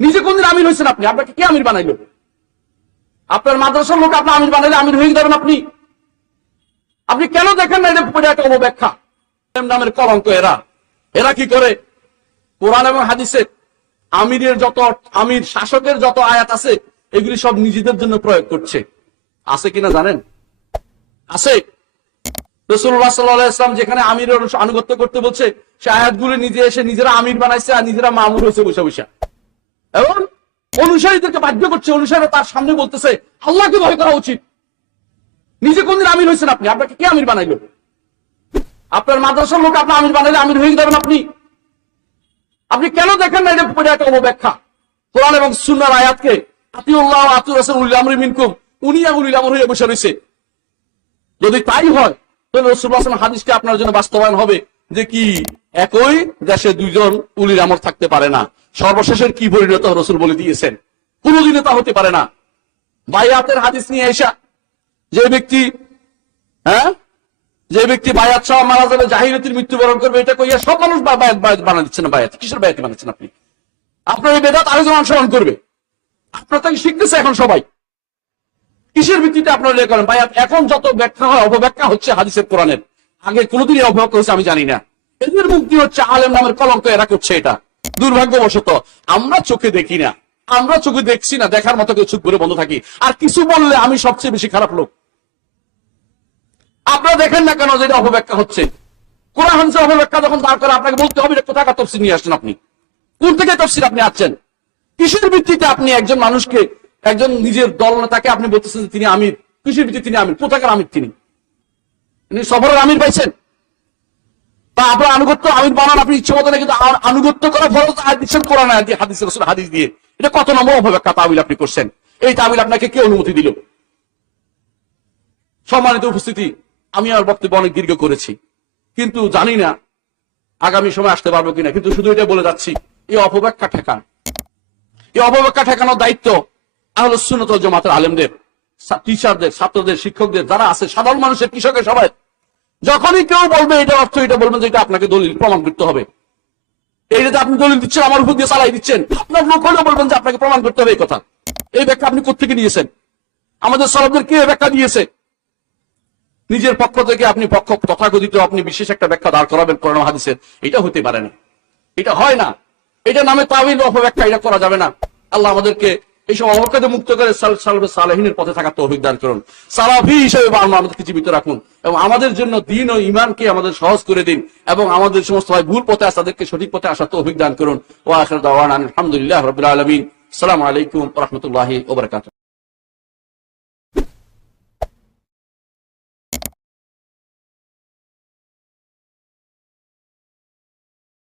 নিজে কোনদিন আমির হয়েছেন আপনি? আপনাকে কে আমির বানাইলো? আপনার মাদ্রাসার লোক আপনার আমির বানাইলে আমির হয়ে যাবেন আপনি। আপনি কেন দেখেন না এটা একটা অবব্যাখ্যা? নামের কলঙ্ক এরা। এরা কি করে? কোরআন এবং হাদিসের আমিরের যত আমির শাসকের যত আয়াত আছে, এগুলি সব নিজেদের জন্য প্রয়োগ করছে। আছে কিনা জানেন? আছে। রসুল্লাহ সাল্লাহ ইসলাম যেখানে আমিরের আনুগত্য করতে বলছে, সে আয়াতগুলি নিজে এসে নিজেরা আমির বানাইছে আর নিজেরা মামুর হয়েছে বসে বসে। এবং অনুসারীদেরকে বাধ্য করছে অনুসারী তার সামনে বলতেছে, আল্লাহকে ভয় করা উচিত। নিজে কোনদিন আমির হয়েছেন আপনি? আপনাকে কে আমির বানাইলো? আপনার মাদ্রাসার লোক আপনার আমির বানাইলে আমির হয়ে যাবেন আপনি। আপনি কেন দেখেন না এটা একটা অবব্যাখ্যা কোরআন এবং সুন্নার আয়াতকে আতিউল্লাহ আতুর রাসূল উলিল আমরি মিনকুম, উনি উলিল আমর হয়ে বসে রয়েছে। যদি তাই হয়, তাহলে আসলাম হাদিসটা আপনার জন্য বাস্তবায়ন হবে যে কি? একই দেশে দুইজন উলির আমর থাকতে পারে না। সর্বশেষের কি পরিণত রসুল বলে দিয়েছেন? কোনোদিনে তা হতে পারে না। বাইয়াতের হাদিস নিয়ে এসা যে ব্যক্তি হ্যাঁ? যে ব্যক্তি বায়াত সহ মারা যাবে, জাহিরতির মৃত্যুবরণ করবে, এটা কইয়া সব মানুষ বায়াত বায়াত বানা দিচ্ছেন বায়াত কিসের বায়াত বানাচ্ছেন আপনি? আপনার এই বেদাত আরেকজন অংশগ্রহণ করবে। আপনার তাকে শিখতেছে এখন সবাই। কিসের ভিত্তিতে আপনারা করেন? ভাই এখন যত ব্যাখ্যা হয় অপব্যাখ্যা হচ্ছে হাদিসের কোরআনের। আগে কোনোদিনই অপব্যাখ্যা হচ্ছে আমি জানি না। এদের মুক্তি হচ্ছে আলেম নামের কলঙ্ক এরা করছে এটা। দুর্ভাগ্যবশত আমরা চোখে দেখি না। আমরা চোখে দেখছি না, দেখার মতো কেউ চুপ করে বন্ধ থাকি। আর কিছু বললে আমি সবচেয়ে বেশি খারাপ লোক। আপনারা দেখেন না কেন যে এটা অপব্যাখ্যা হচ্ছে? কোরআন হাদিসের অপব্যাখ্যা যখন দাঁড় করে, আপনাকে বলতে হবে কোথাকার তফসিল নিয়ে আসছেন আপনি? কোন থেকে তফসিল আপনি আসছেন কিসের ভিত্তিতে আপনি একজন মানুষকে, একজন নিজের দল নেতাকে আপনি বলতেছেন তিনি আমির। কিসের ভিত্তিতে তিনি আমির। কোথাকার আমির তিনি? সফরের আমির পাইছেন? তা আপনার আনুগত্য আমির বানান আপনি ইচ্ছে মতো না, কিন্তু আনুগত্য করা ফরজ আয়াত দিচ্ছেন কোরআন আয়াত দিয়ে হাদিস রসুল, হাদিস দিয়ে। এটা কত নম্বর অপব্যাখ্যা তাবিল আপনি করছেন? এই তাবিল আপনাকে কে অনুমতি দিল? সম্মানিত উপস্থিতি, আমি আমার বক্তব্য অনেক দীর্ঘ করেছি, কিন্তু জানি না আগামী সময় আসতে পারব কিনা, কিন্তু শুধু এটা বলে যাচ্ছি, এই অপব্যাখ্যা ঠেকান। এই অপব্যাখ্যা ঠেকানোর দায়িত্ব আহলে সুন্নত ওয়াল আলেমদের টিচারদের ছাত্রদের, শিক্ষকদের, যারা আছে, সাধারণ মানুষের, কৃষকের সবাই। যখনই কেউ বলবে এটা অর্থ, এটা বলবেন যে এটা আপনাকে দলিল প্রমাণ করতে হবে। এই যে আপনি দলিল দিচ্ছেন, আমার উপর দিয়ে চালাই দিচ্ছেন, আপনার লোক হলেও বলবেন যে আপনাকে প্রমাণ করতে হবে এই কথা। এই ব্যাখ্যা আপনি কোথেকে নিয়েছেন? আমাদের সরবদের কে ব্যাখ্যা দিয়েছে? নিজের পক্ষ থেকে আপনি পক্ষ তথাকথিত, আপনি বিশেষ একটা ব্যাখ্যা দাঁড় করাবেন কোরআন হাদিসের। এটা হতে পারে না। এটা হয় না। এটা নামে তাবিল অপব্যাখ্যা এটা করা যাবে না। আল্লাহ আমাদেরকে এইসব অবকাতে মুক্ত করে সাল- সালেহিনের পথে থাকার তো অভিজ্ঞান করুন। সালাফি হিসেবে বা আল্লাহ আমাদেরকে জীবিত রাখুন এবং আমাদের জন্য দিন ও ইমানকে আমাদের সহজ করে দিন এবং আমাদের সমস্ত ভাই ভুল পথে আসা, তাদেরকে সঠিক পথে আসার তো অভিজ্ঞান করুন। ও আখর দাওয়ান আলহামদুলিল্লাহ রবিল আলাইকুম রহমতুল্লাহ ওবরাকাত